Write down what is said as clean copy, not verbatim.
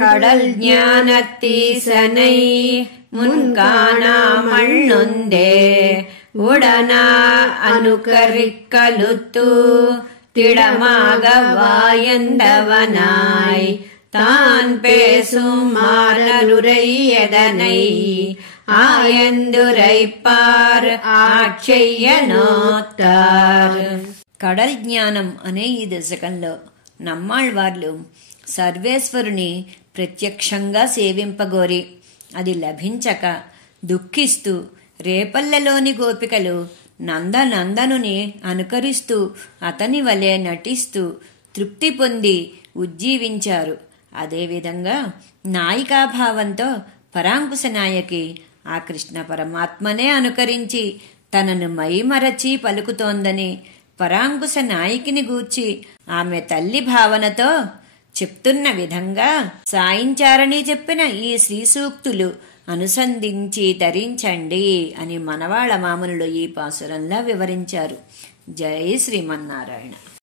கடல் ஞானத்தீசனை முன்காணாமண்ணொந்தே உடனா அனுகரிக்கலுத்து திடமாக வாயந்தவனாய் தான் பேசும் மாலருரையதனை ఆయందురైపార్ ఆక్షయ్య నోత్తార్. కడల్ జ్ఞానం అనే ఈ దశకంలో నమ్మాళ్వార్లు సర్వేశ్వరుని ప్రత్యక్షంగా సేవింపగోరి అది లభించక దుఃఖిస్తూ రేపల్లెలోని గోపికలు నందనందనుని అనుకరిస్తూ అతని వలె నటిస్తూ తృప్తి పొంది ఉజ్జీవించారు. అదేవిధంగా నాయికాభావంతో పరాంకుశ నాయకి ఆ కృష్ణ పరమాత్మనే అనుకరించి తనను మైమరచి పలుకుతోందని పరాంకుశ నాయకిని గూర్చి ఆమె తల్లి భావనతో చెప్తున్న విధంగా సాయించారని చెప్పిన ఈ శ్రీ సూక్తులు అనుసంధించి ధరించండి అని మనవాళ మామనులు ఈ పాసురంలా వివరించారు. జై శ్రీమన్నారాయణ.